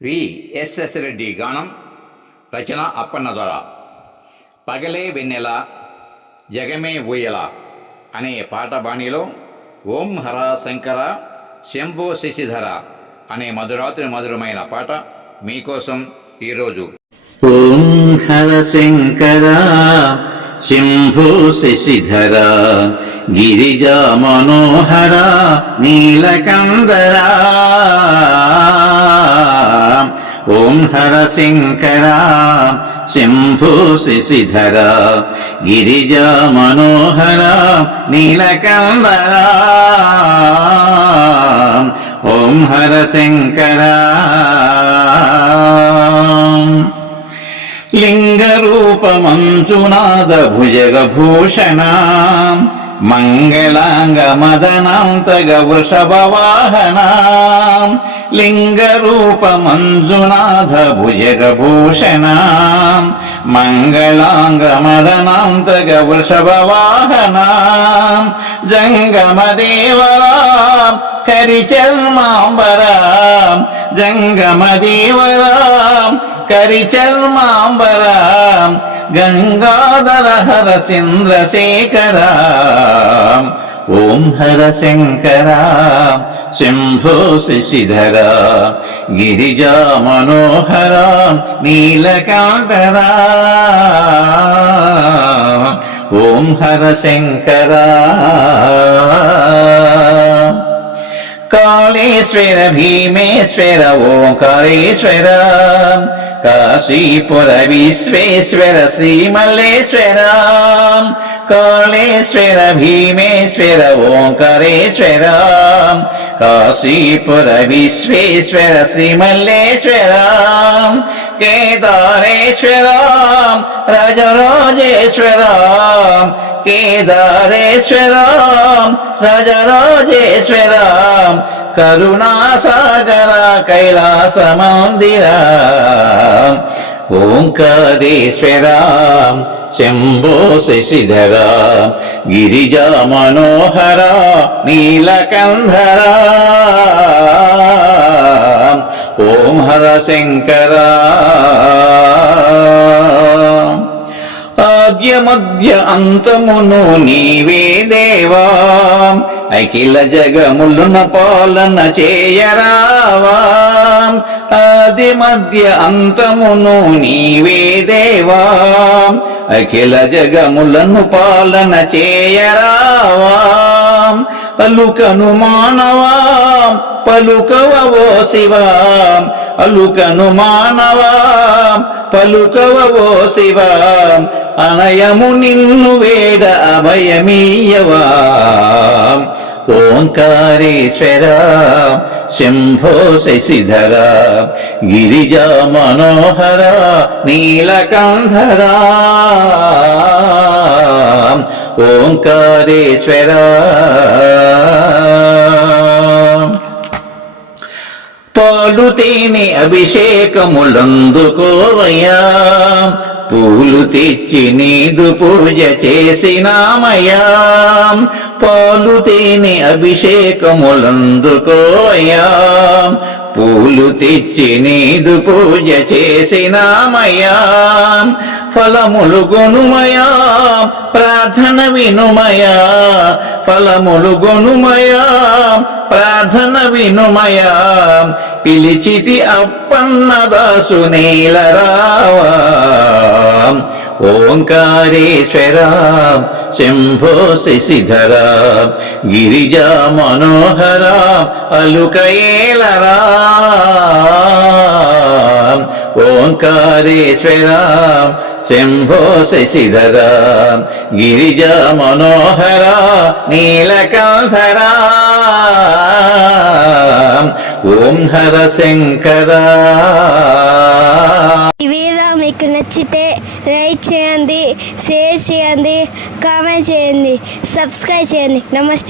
వి. SS Reddy గానం రచన అప్పన్నదొర పగలే వెన్నెల జగమే ఊయల అనే పాట బాణిలో ఓం హర శంకర శంభో శశిధర అనే మధురాత్రి మధురమైన పాట మీకోసం ఈరోజు. ఓం హర శంకర శంభో శశిధర గిరిజా మనోహర నీలకందరా. ఓం హర శంకర శంభో శశిధర గిరిజా మనోహర నీలకందర ఓం హర శంకర లింగరూపమంచునాద భుజగభూషణ మంగళాంగ మదనాంతగ వృషభవాహన లింగరూపమంజునాథ భుజగభూషణ మంగళాంగ మదనాంతగ వృషభవాహన గంగాధర హర చంద్రశేఖర ఓం హర శంకర శంభో శశిధర గిరిజా మనోహర నీలకాంతర ఓం హర శంకరా కాళేశ్వర భీమేశ్వర ఓంకారేశ్వర కాశీపుర విశ్వేశ్వర శ్రీమల్లేశ్వర కాళేశ్వర భీమేశ్వర ఓంకారేశ్వర కాశీపుర విశ్వేశ్వర శ్రీమల్లేశ్వర కేదారేశ్వర రాజరాజేశ్వర కేదారేశ్వర రాజరాజేశ్వర కరుణాసాగర కైలాస మందిర ఓంకారేశ్వర శంభో శశిధర. గిరిజా మనోహర నీలకంధర. ఓం హర శంకరా. మధ్య మధ్య అంతమును నీవే దేవా. అఖిల జగములున పాలన చేయరావా. ఆది మధ్య అంతమును నీవే దేవా. అఖిల జగములను పాలన చేయరావా. పలుకను మానవా పలుకవో శివా. అలుకను మానవా పలుకవో శివ అనయము నిన్ను వేద అభయమీయవా. ఓంకారేశ్వర శంభో శశిధర గిరిజా మనోహర నీలకంధర ఓంకారేశ్వర. పూలు తేనె అభిషేకములందుకోవయ్యా. పూలు తెచ్చి నీదు పూజ చేసినామయ్యా. పాలు తేనె అభిషేకములందుకోవయ్యా. పూలు తెచ్చి నీదు పూజ చేసినామయ్యా. ఫలములు గొనుమయా ప్రార్థన వినుమయా ఫలములు గొనుమయా ప్రార్థన వినుమయా పిలిచితి అప్పన్న దాసు ఓంకారేశ్వర శంభో శశిధర గిరిజా మనోహర అలుకయేలరా. ఓంకారేశ్వర శంభో శశిధర గిరిజా మనోహర నీలకంధర ఓం హర శంకర ఈ వీడియో మీకు నచ్చితే లైక్ చేయండి షేర్ చేయండి కామెంట్ చేయండి సబ్స్క్రైబ్ చేయండి. నమస్తే.